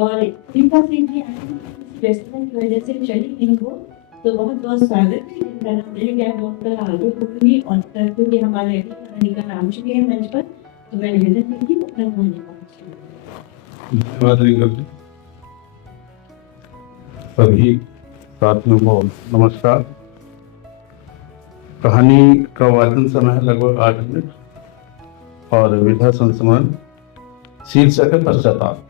और इनका भी व्यस्तता की वजह से चली नहीं हो, तो बहुत बहुत स्वागत है इनका नाम लेके आप बहुत आगे होगी और क्योंकि हमारे कहानी का नाम चुके हैं मंच पर, तो मैं निवेदन करती हूँ अपना कहानी धन्यवाद। सभी साथियों को नमस्कार। कहानी का वाचन समय है लगभग 8 मिनट और विधा संस्मरण शीर्षक है पश्चाताप।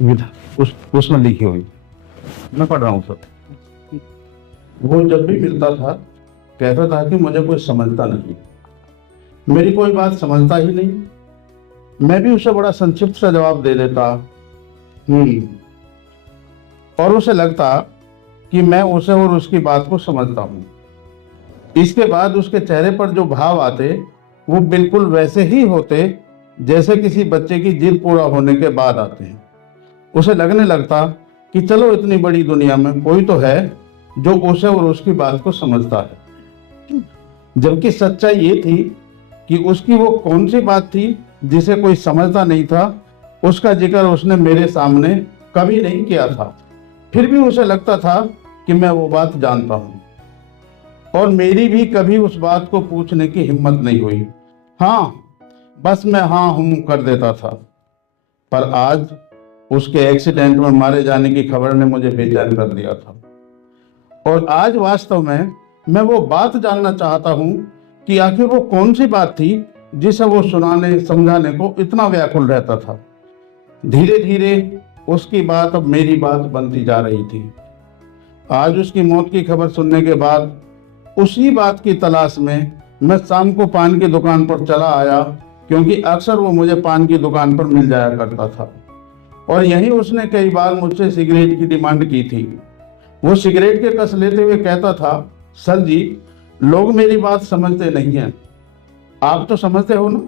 विधा उसमें लिखी हुई मैं पढ़ रहा हूँ सर। वो जब भी मिलता था कहता था कि मुझे कोई समझता नहीं, मेरी कोई बात समझता ही नहीं। मैं भी उसे बड़ा संक्षिप्त सा जवाब दे देता और उसे लगता कि मैं उसे और उसकी बात को समझता हूँ। इसके बाद उसके चेहरे पर जो भाव आते वो बिल्कुल वैसे ही होते जैसे किसी बच्चे की जिद पूरा होने के बाद आते हैं। उसे लगने लगता कि चलो इतनी बड़ी दुनिया में कोई तो है जो उसे और उसकी बात को समझता है। जबकि सच्चाई ये थी कि उसकी वो कौन सी बात थी जिसे कोई समझता नहीं था, उसका जिक्र उसने मेरे सामने कभी नहीं किया था। फिर भी उसे लगता था कि मैं वो बात जानता हूं और मेरी भी कभी उस बात को पूछने की हिम्मत नहीं हुई। हाँ, बस मैं हाँ हूं कर देता था। पर आज उसके एक्सीडेंट में मारे जाने की खबर ने मुझे बेचैन कर दिया था और आज वास्तव में मैं वो बात जानना चाहता हूं कि आखिर वो कौन सी बात थी जिसे वो सुनाने समझाने को इतना व्याकुल रहता था। धीरे धीरे उसकी बात अब मेरी बात बनती जा रही थी। आज उसकी मौत की खबर सुनने के बाद उसी बात की तलाश में मैं शाम को पान की दुकान पर चला आया, क्योंकि अक्सर वो मुझे पान की दुकान पर मिल जाया करता था और यहीं उसने कई बार मुझसे सिगरेट की डिमांड की थी। वो सिगरेट के कस लेते हुए कहता था, सर जी, लोग मेरी बात समझते नहीं हैं, आप तो समझते हो ना।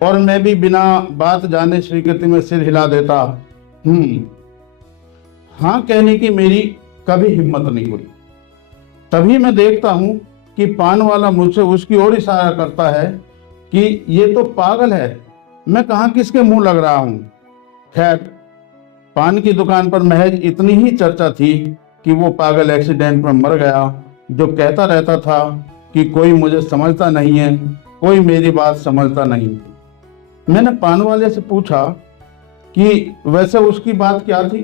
और मैं भी बिना बात जाने स्वीकृति में सिर हिला देता। हाँ कहने की मेरी कभी हिम्मत नहीं हुई। तभी मैं देखता हूं कि पान वाला मुझसे उसकी ओर इशारा करता है कि ये तो पागल है, मैं कहाँ किसके मुंह लग रहा हूं। खैर, पान की दुकान पर महज इतनी ही चर्चा थी कि वो पागल एक्सीडेंट में मर गया, जो कहता रहता था कि कोई मुझे समझता नहीं है, कोई मेरी बात समझता नहीं। मैंने पान वाले से पूछा कि वैसे उसकी बात क्या थी,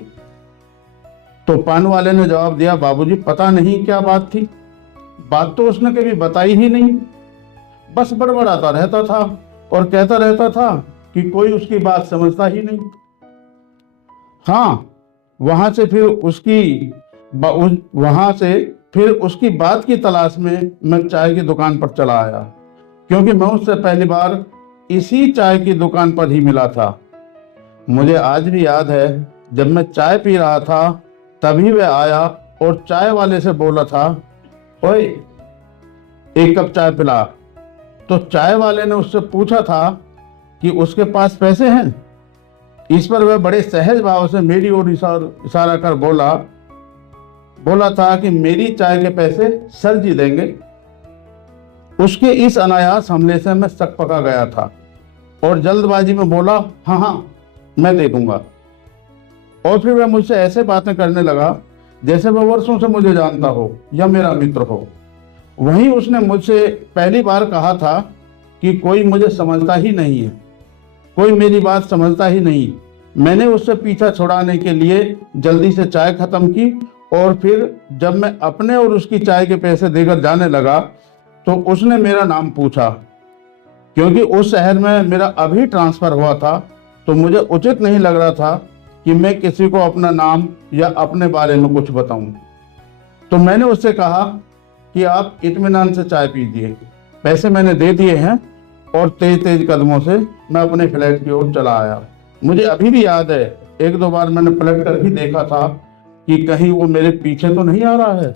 तो पान वाले ने जवाब दिया, बाबूजी पता नहीं क्या बात थी, बात तो उसने कभी बताई ही नहीं, बस बड़बड़ाता रहता था और कहता रहता था कि कोई उसकी बात समझता ही नहीं। हाँ, वहां से फिर उसकी बात की तलाश में मैं चाय की दुकान पर चला आया, क्योंकि मैं उससे पहली बार इसी चाय की दुकान पर ही मिला था। मुझे आज भी याद है, जब मैं चाय पी रहा था तभी वह आया और चाय वाले से बोला था, ओए एक कप चाय पिला। तो चाय वाले ने उससे पूछा था कि उसके पास पैसे हैं। इस पर वह बड़े सहज भाव से मेरी ओर इशारा कर बोला था कि मेरी चाय के पैसे सर जी देंगे। उसके इस अनायास हमले से मैं सक पका गया था और जल्दबाजी में बोला, हाँ मैं दे दूंगा। और फिर वह मुझसे ऐसे बातें करने लगा जैसे वह वर्षों से मुझे जानता हो या मेरा मित्र हो। वहीं उसने मुझसे पहली बार कहा था कि कोई मुझे समझता ही नहीं है, कोई मेरी बात समझता ही नहीं। मैंने उससे पीछा छुड़ाने के लिए जल्दी से चाय खत्म की और फिर जब मैं अपने और उसकी चाय के पैसे देकर जाने लगा तो उसने मेरा नाम पूछा। क्योंकि उस शहर में मेरा अभी ट्रांसफर हुआ था तो मुझे उचित नहीं लग रहा था कि मैं किसी को अपना नाम या अपने बारे में कुछ बताऊं। तो मैंने उससे कहा कि आप इत्मीनान से चाय पीजिए, पैसे मैंने दे दिए हैं, और तेज तेज कदमों से मैं अपने फ्लैट की ओर चला आया। मुझे अभी भी याद है, 1-2 बार मैंने पलट कर ही देखा था कि कहीं वो मेरे पीछे तो नहीं आ रहा है।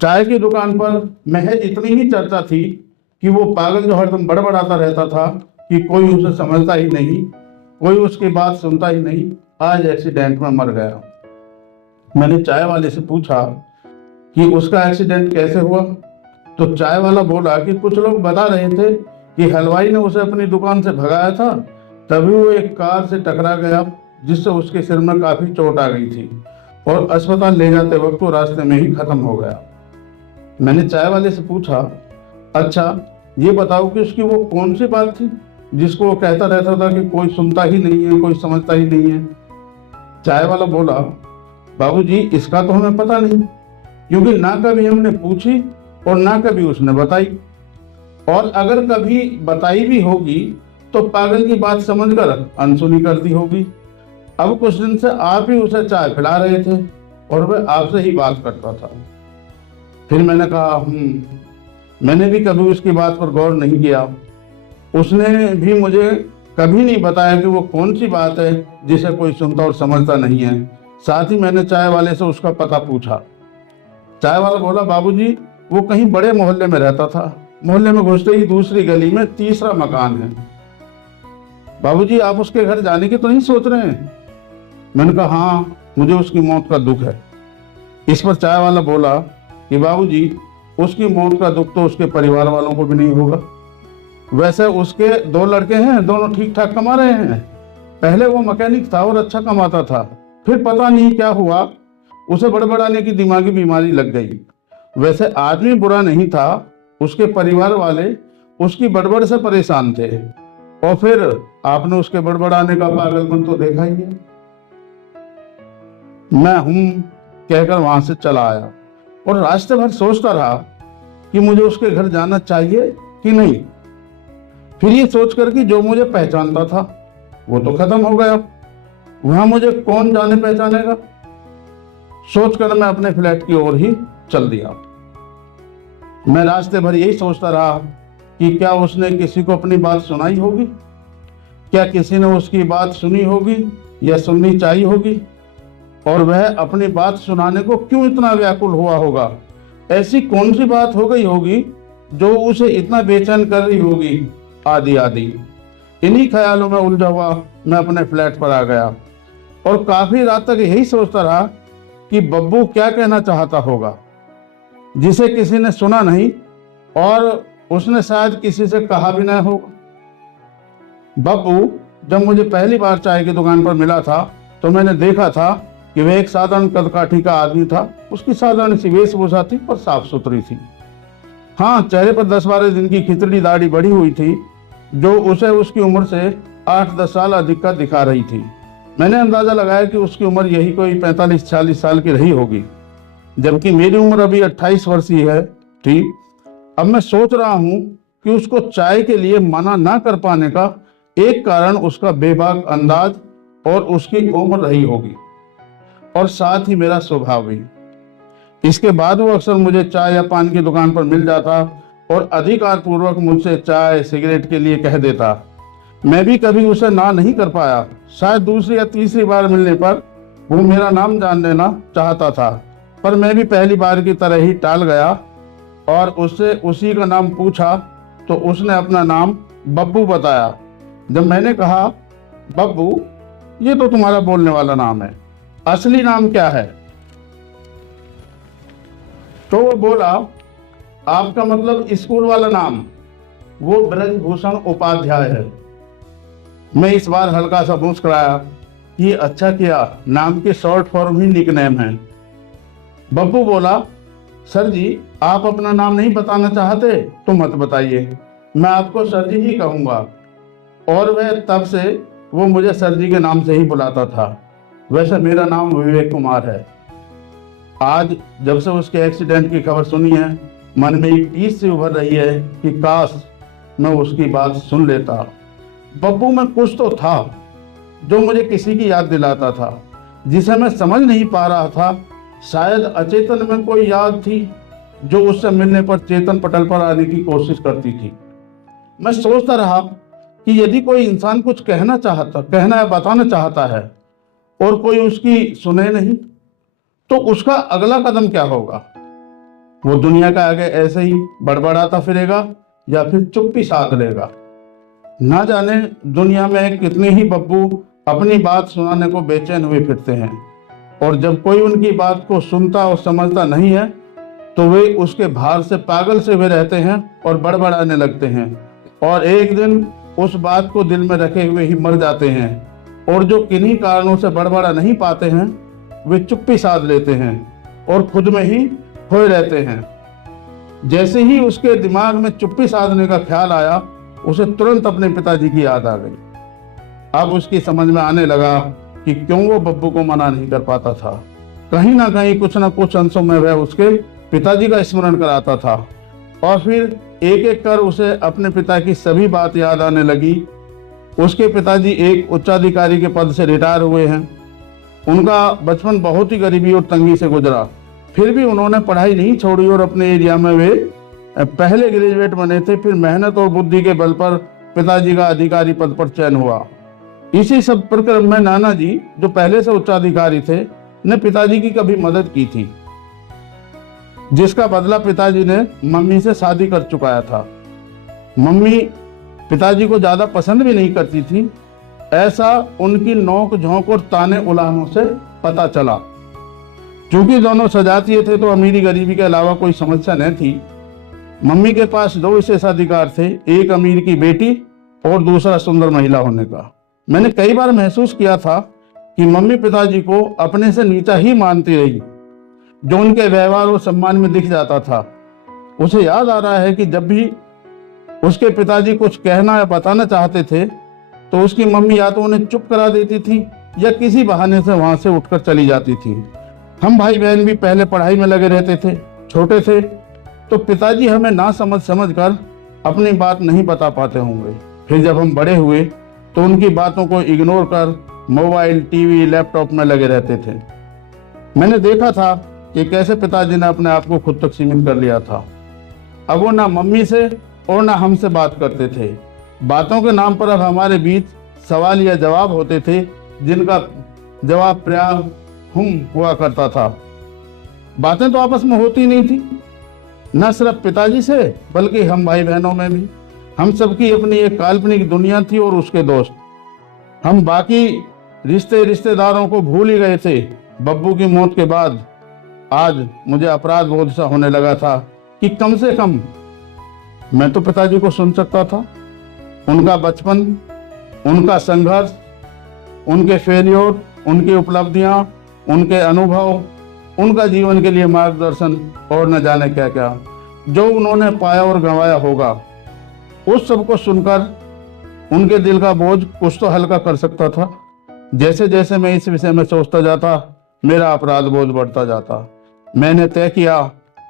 चाय की दुकान पर महज इतनी ही चर्चा थी कि वो पागल जो हरदम बड़बड़ाता रहता था कि कोई उसे समझता ही नहीं, कोई उसकी बात सुनता ही नहीं, आज एक्सीडेंट में मर गया। मैंने चाय वाले से पूछा कि उसका एक्सीडेंट कैसे हुआ, तो चाय वाला बोला कि कुछ लोग बता रहे थे कि हलवाई ने उसे अपनी दुकान से भगाया था, तभी वो एक कार से टकरा गया, जिससे उसके सिर में काफी चोट आ गई थी और अस्पताल ले जाते वक्त वो रास्ते में ही खत्म हो गया। मैंने चाय वाले से पूछा, अच्छा ये बताओ कि उसकी वो कौन सी बात थी जिसको वो कहता रहता था कि कोई सुनता ही नहीं है, कोई समझता ही नहीं है। चाय वाला बोला, बाबूजी इसका तो हमें पता नहीं, क्योंकि ना कभी हमने पूछी और ना कभी उसने बताई, और अगर कभी बताई भी होगी तो पागल की बात समझकर अनसुनी कर दी होगी। अब कुछ दिन से आप ही उसे चाय पिला रहे थे और वह आपसे ही बात करता था। फिर मैंने कहा, मैंने भी कभी उसकी बात पर गौर नहीं किया। उसने भी मुझे कभी नहीं बताया कि वो कौन सी बात है जिसे कोई सुनता और समझता नहीं है। साथ ही मैंने चाय वाले से उसका पता पूछा। चाय वाला बोला, बाबूजी वो कहीं बड़े मोहल्ले में रहता था, मोहल्ले में घुसते ही दूसरी गली में तीसरा मकान है। बाबूजी आप उसके घर जाने की तो नहीं सोच रहे हैं? मैंने कहा, हाँ मुझे उसकी मौत का दुख है। इस पर चाय वाला बोला कि बाबूजी उसकी मौत का दुख तो उसके परिवार वालों को भी नहीं होगा। वैसे उसके 2 लड़के हैं, दोनों ठीक ठाक कमा रहे हैं। पहले वो मैकेनिक था और अच्छा कमाता था, फिर पता नहीं क्या हुआ, उसे बड़बड़ाने की दिमागी बीमारी लग गई। वैसे आदमी बुरा नहीं था, उसके परिवार वाले उसकी बड़बड़ से परेशान थे, और फिर आपने उसके बड़बड़ाने का पागलपन तो देखा ही है। मैं कहकर वहां से चला आया और रास्ते भर सोचता रहा कि मुझे उसके घर जाना चाहिए कि नहीं। फिर ये सोचकर कि जो मुझे पहचानता था वो तो खत्म हो गया, वहां मुझे कौन जाने पहचानेगा। सोचकर मैं अपने फ्लैट की ओर ही चल दिया। मैं रास्ते भर यही सोचता रहा कि क्या उसने किसी को अपनी बात सुनाई होगी, क्या किसी ने उसकी बात सुनी होगी या सुननी चाहिए होगी, और वह अपनी बात सुनाने को क्यों इतना व्याकुल हुआ होगा। ऐसी कौन सी बात हो गई होगी जो उसे इतना बेचैन कर रही होगी, आदि आदि। इन्हीं ख्यालों में उलझा हुआ मैं अपने फ्लैट पर आ गया और काफी रात तक यही सोचता रहा कि बब्बू क्या कहना चाहता होगा जिसे किसी ने सुना नहीं और उसने शायद किसी से कहा भी ना हो। बब्बू जब मुझे पहली बार चाय की दुकान पर मिला था तो मैंने देखा था कि वह एक साधारण कदकाठी का आदमी था। उसकी साधारण सी वेशभूषा थी और साफ सुथरी थी। हाँ, चेहरे पर 10-12 दिन की खिचड़ी दाढ़ी बढ़ी हुई थी जो उसे उसकी उम्र से 8-10 साल अधिक का दिखा रही थी। मैंने अंदाजा लगाया कि उसकी उम्र यही कोई 45-46 साल की रही होगी, जबकि मेरी उम्र अभी 28 वर्ष ही है। ठीक, अब मैं सोच रहा हूँ कि उसको चाय के लिए मना ना कर पाने का एक कारण उसका बेबाक अंदाज और उसकी उम्र रही होगी, और साथ ही मेरा स्वभाव भी। इसके बाद वो अक्सर मुझे चाय या पान की दुकान पर मिल जाता और अधिकार पूर्वक मुझसे चाय सिगरेट के लिए कह देता। मैं भी कभी उसे ना नहीं कर पाया। शायद दूसरी या तीसरी बार मिलने पर वो मेरा नाम जान लेना चाहता था, पर मैं भी पहली बार की तरह ही टाल गया और उससे उसी का नाम पूछा तो उसने अपना नाम बब्बू बताया। जब मैंने कहा, बब्बू ये तो तुम्हारा बोलने वाला नाम है, असली नाम क्या है? तो वो बोला, आपका मतलब स्कूल वाला नाम, वो ब्रजभूषण उपाध्याय है। मैं इस बार हल्का सा मुस्कुराया, ये अच्छा किया, नाम के शॉर्ट फॉर्म ही निकनेम है। बब्बू बोला, सर जी आप अपना नाम नहीं बताना चाहते तो मत बताइए, मैं आपको सर जी ही कहूँगा। और वह तब से वो मुझे सर जी के नाम से ही बुलाता था। वैसे मेरा नाम विवेक कुमार है। आज जब से उसके एक्सीडेंट की खबर सुनी है, मन में एक टीस सी उभर रही है कि काश मैं उसकी बात सुन लेता। बब्बू में कुछ तो था जो मुझे किसी की याद दिलाता था, जिसे मैं समझ नहीं पा रहा था। शायद अचेतन में कोई याद थी जो उससे मिलने पर चेतन पटल पर आने की कोशिश करती थी। मैं सोचता रहा कि यदि कोई इंसान कुछ कहना या बताना चाहता है और कोई उसकी सुने नहीं, तो उसका अगला कदम क्या होगा? वो दुनिया का आगे ऐसे ही बड़बड़ाता फिरेगा या फिर चुप्पी साध लेगा? ना जाने दुनिया में कितने ही बब्बू अपनी बात सुनाने को बेचैन हुए फिरते हैं, और जब कोई उनकी बात को सुनता और समझता नहीं है तो वे उसके भार से पागल से हुए रहते हैं और बड़बड़ाने लगते हैं और एक दिन उस बात को दिल में रखे हुए ही मर जाते हैं। और जो किन्हीं कारणों से बड़बड़ा नहीं पाते हैं वे चुप्पी साध लेते हैं और खुद में ही खोए रहते हैं। जैसे ही उसके दिमाग में चुप्पी साधने का ख्याल आया उसे तुरंत अपने पिताजी की याद आ गई। अब उसकी समझ में आने लगा कि क्यों वो बब्बू को मना नहीं कर पाता था। कहीं ना कहीं कुछ ना कुछ अंशों में वह उसके पिताजी का स्मरण कराता था और फिर एक एक कर उसे अपने पिता की सभी बात याद आने लगी। उसके पिताजी एक उच्चाधिकारी के पद से रिटायर हुए हैं। उनका बचपन बहुत ही गरीबी और तंगी से गुजरा, फिर भी उन्होंने पढ़ाई नहीं छोड़ी और अपने एरिया में वे पहले ग्रेजुएट बने थे। फिर मेहनत और बुद्धि के बल पर पिताजी का अधिकारी पद पर चयन हुआ। इसी सब प्रक्रम में नाना जी, जो पहले से उच्चाधिकारी थे, ने पिताजी की कभी मदद की थी, जिसका बदला पिताजी ने मम्मी से शादी कर चुकाया था। मम्मी पिताजी को ज्यादा पसंद भी नहीं करती थी, ऐसा उनकी नोक झोंक और ताने उलाहनों से पता चला। चूंकि दोनों सजातीय थे तो अमीरी गरीबी के अलावा कोई समस्या न थी। मम्मी के पास दो विशेषाधिकार थे, एक अमीर की बेटी और दूसरा सुंदर महिला होने का। मैंने कई बार महसूस किया था कि मम्मी पिताजी को अपने से नीचा ही मानती रही, जो उनके व्यवहार और सम्मान में दिख जाता था। उसे याद आ रहा है कि जब भी उसके पिताजी कुछ कहना या बताना चाहते थे तो उसकी मम्मी या तो उन्हें चुप करा देती थी या किसी बहाने से वहां से उठकर चली जाती थी। हम भाई बहन भी पहले पढ़ाई में लगे रहते थे, छोटे थे तो पिताजी हमें ना समझ कर अपनी बात नहीं बता पाते होंगे। फिर जब हम बड़े हुए तो उनकी बातों को इग्नोर कर मोबाइल, टीवी, लैपटॉप में लगे रहते थे। मैंने देखा था कि कैसे पिताजी ने अपने आप को खुद तक सीमित कर लिया था। अब वो ना मम्मी से और ना हमसे बात करते थे। बातों के नाम पर अब हमारे बीच सवाल या जवाब होते थे, जिनका जवाब पर्याय हुआ करता था। बातें तो आपस में होती नहीं थी, न सिर्फ पिताजी से बल्कि हम भाई बहनों में भी। हम सबकी अपनी एक काल्पनिक दुनिया थी और उसके दोस्त। हम बाकी रिश्तेदारों को भूल ही गए थे। बब्बू की मौत के बाद आज मुझे अपराध बोध सा होने लगा था कि कम से कम मैं तो पिताजी को सुन सकता था। उनका बचपन, उनका संघर्ष, उनके फेलियर, उनकी उपलब्धियां, उनके अनुभव, उनका जीवन के लिए मार्गदर्शन और न जाने क्या क्या जो उन्होंने पाया और गंवाया होगा, उस सब को सुनकर उनके दिल का बोझ कुछ तो हल्का कर सकता था। जैसे जैसे मैं इस विषय में सोचता जाता मेरा अपराध बोझ बढ़ता जाता। मैंने तय किया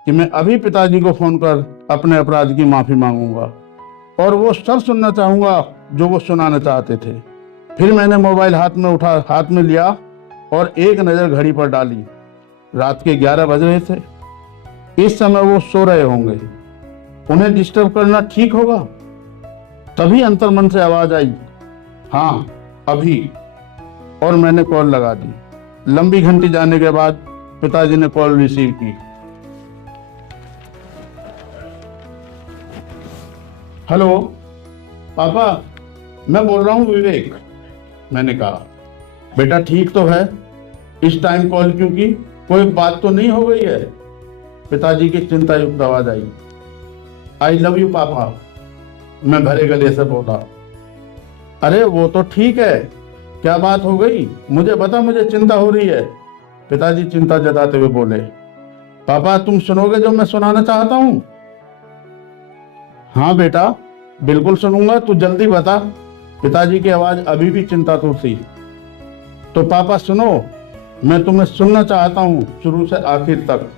कि मैं अभी पिताजी को फोन कर अपने अपराध की माफी मांगूंगा और वो सब सुनना चाहूंगा जो वो सुनाना चाहते थे। फिर मैंने मोबाइल हाथ में लिया और एक नजर घड़ी पर डाली। रात के 11 बज रहे थे। इस समय वो सो रहे होंगे, उन्हें डिस्टर्ब करना ठीक होगा। तभी अंतर्मन से आवाज आई, हाँ अभी, और मैंने कॉल लगा दी। लंबी घंटी जाने के बाद पिताजी ने कॉल रिसीव की। हेलो पापा, मैं बोल रहा हूँ विवेक। मैंने कहा, बेटा ठीक तो है, इस टाइम कॉल क्यों की, कोई बात तो नहीं हो गई है? पिताजी की चिंता युक्त आवाज आई। आई लव यू पापा, मैं भरे गले से बोला। अरे वो तो ठीक है, क्या बात हो गई, मुझे बता, मुझे चिंता हो रही है। पिताजी चिंता जताते हुए बोले, पापा तुम सुनोगे जो मैं सुनाना चाहता हूँ? हाँ बेटा बिल्कुल सुनूंगा, तू जल्दी बता। पिताजी की आवाज अभी भी चिंतातुर थी। तो पापा सुनो, मैं तुम्हें सुनना चाहता हूँ शुरू से आखिर तक।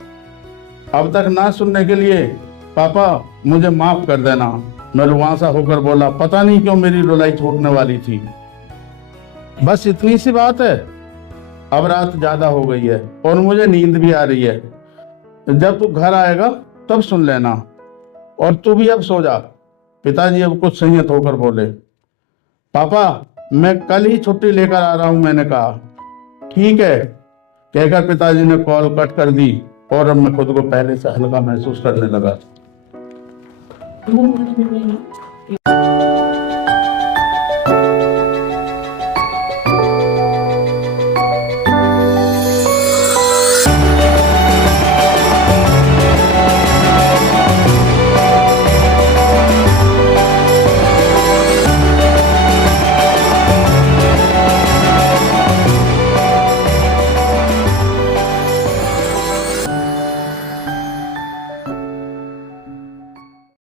अब तक ना सुनने के लिए पापा मुझे माफ कर देना। मैं रुआंसा होकर बोला, पता नहीं क्यों मेरी रुलाई छूटने वाली थी। बस इतनी सी बात है। अब रात ज्यादा हो गई है और मुझे नींद भी आ रही है। जब तू घर आएगा तब सुन लेना, और तू भी अब सो जा। पिताजी अब कुछ संयत होकर बोले, पापा मैं कल ही छुट्टी लेकर आ रहा हूं। मैंने कहा ठीक है कहकर पिताजी ने कॉल कट कर दी और अब मैं खुद को पहले से हल्का महसूस करने लगा।